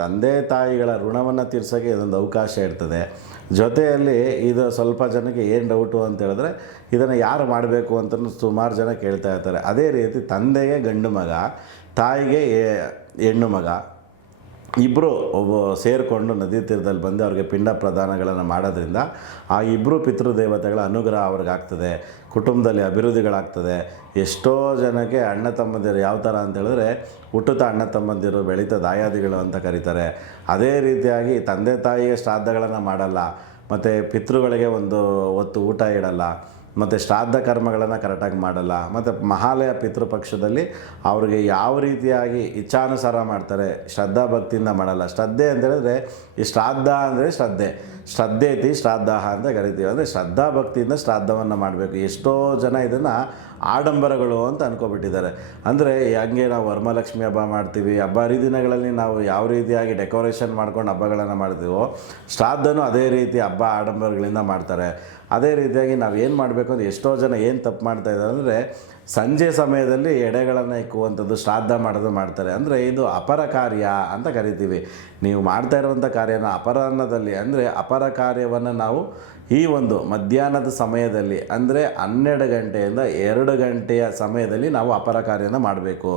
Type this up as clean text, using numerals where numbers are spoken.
ತಂದೆ ತಾಯಿಗಳ ಋಣವನ್ನು ತೀರ್ಸೋಕ್ಕೆ ಇದೊಂದು ಅವಕಾಶ ಇರ್ತದೆ. ಜೊತೆಯಲ್ಲಿ ಇದು ಸ್ವಲ್ಪ ಜನಕ್ಕೆ ಏನು ಡೌಟು ಅಂತ ಹೇಳಿದ್ರೆ, ಇದನ್ನು ಯಾರು ಮಾಡಬೇಕು ಅಂತಲೂ ಸುಮಾರು ಜನ ಕೇಳ್ತಾ ಇರ್ತಾರೆ. ಅದೇ ರೀತಿ ತಂದೆಗೆ ಗಂಡು ಮಗ, ತಾಯಿಗೆ ಹೆಣ್ಣು ಮಗ ಇಬ್ಬರು ಸೇರಿಕೊಂಡು ನದಿ ತೀರದಲ್ಲಿ ಬಂದು ಅವ್ರಿಗೆ ಪಿಂಡ ಪ್ರದಾನಗಳನ್ನು ಮಾಡೋದ್ರಿಂದ ಆ ಇಬ್ಬರು ಪಿತೃದೇವತೆಗಳ ಅನುಗ್ರಹ ಅವ್ರಿಗಾಗ್ತದೆ. ಕುಟುಂಬದಲ್ಲಿ ಅಭಿವೃದ್ಧಿಗಳಾಗ್ತದೆ. ಎಷ್ಟೋ ಜನಕ್ಕೆ ಅಣ್ಣ ತಮ್ಮಂದಿರು ಯಾವ ಥರ ಅಂತ ಹೇಳಿದ್ರೆ, ಹುಟ್ಟುತ್ತಾ ಅಣ್ಣ ತಮ್ಮಂದಿರು ಬೆಳೀತಾ ದಾಯಾದಿಗಳು ಅಂತ ಕರೀತಾರೆ. ಅದೇ ರೀತಿಯಾಗಿ ತಂದೆ ತಾಯಿಗೆ ಶ್ರಾದ್ದಗಳನ್ನು ಮಾಡಲ್ಲ, ಮತ್ತು ಪಿತೃಗಳಿಗೆ ಒಂದು ಹೊತ್ತು ಊಟ ಇಡಲ್ಲ, ಮತ್ತು ಶ್ರಾದ್ದ ಕರ್ಮಗಳನ್ನು ಕರೆಕ್ಟಾಗಿ ಮಾಡಲ್ಲ. ಮತ್ತು ಮಹಾಲಯ ಪಿತೃಪಕ್ಷದಲ್ಲಿ ಅವ್ರಿಗೆ ಯಾವ ರೀತಿಯಾಗಿ ಇಚ್ಛಾನುಸಾರ ಮಾಡ್ತಾರೆ, ಶ್ರದ್ಧಾ ಭಕ್ತಿಯಿಂದ ಮಾಡಲ್ಲ. ಶ್ರದ್ಧೆ ಅಂತ ಹೇಳಿದ್ರೆ, ಈ ಶ್ರಾದ್ದ ಅಂದರೆ ಶ್ರದ್ಧೇತಿ ಶ್ರಾದ್ದ ಅಂತ ಕರಿತೀವಿ. ಅಂದರೆ ಶ್ರದ್ಧಾ ಭಕ್ತಿಯಿಂದ ಶ್ರಾದ್ದವನ್ನು ಮಾಡಬೇಕು. ಎಷ್ಟೋ ಜನ ಇದನ್ನು ಆಡಂಬರಗಳು ಅಂತ ಅಂದ್ಕೊಬಿಟ್ಟಿದ್ದಾರೆ. ಅಂದರೆ ಹಂಗೆ ನಾವು ವರಮಹಾಲಕ್ಷ್ಮಿ ಹಬ್ಬ ಮಾಡ್ತೀವಿ, ಹಬ್ಬ ಹರಿದಿನಗಳಲ್ಲಿ ನಾವು ಯಾವ ರೀತಿಯಾಗಿ ಡೆಕೋರೇಷನ್ ಮಾಡ್ಕೊಂಡು ಹಬ್ಬಗಳನ್ನು ಮಾಡ್ತೀವೋ, ಶ್ರಾದ್ದನೂ ಅದೇ ರೀತಿ ಹಬ್ಬ ಆಡಂಬರಗಳಿಂದ ಮಾಡ್ತಾರೆ. ಅದೇ ರೀತಿಯಾಗಿ ನಾವು ಏನು ಮಾಡಬೇಕು ಅಂದರೆ, ಎಷ್ಟೋ ಜನ ಏನು ತಪ್ಪು ಮಾಡ್ತಾಯಿದ್ದಾರೆ ಅಂದರೆ, ಸಂಜೆ ಸಮಯದಲ್ಲಿ ಎಡೆಗಳನ್ನು ಇಕ್ಕುವಂಥದ್ದು, ಶ್ರಾದ್ದ ಮಾಡೋದು ಮಾಡ್ತಾರೆ. ಅಂದರೆ ಇದು ಅಪರ ಕಾರ್ಯ ಅಂತ ಕರಿತೀವಿ. ನೀವು ಮಾಡ್ತಾ ಇರುವಂಥ ಕಾರ್ಯನ ಅಪರಾಹ್ನದಲ್ಲಿ, ಅಂದರೆ ಅಪರ ಕಾರ್ಯವನ್ನು ನಾವು ಈ ಒಂದು ಮಧ್ಯಾಹ್ನದ ಸಮಯದಲ್ಲಿ, ಅಂದರೆ 12 ಗಂಟೆಯಿಂದ 2 ಗಂಟೆಯ ಸಮಯದಲ್ಲಿ ನಾವು ಅಪರ ಕಾರ್ಯನ ಮಾಡಬೇಕು.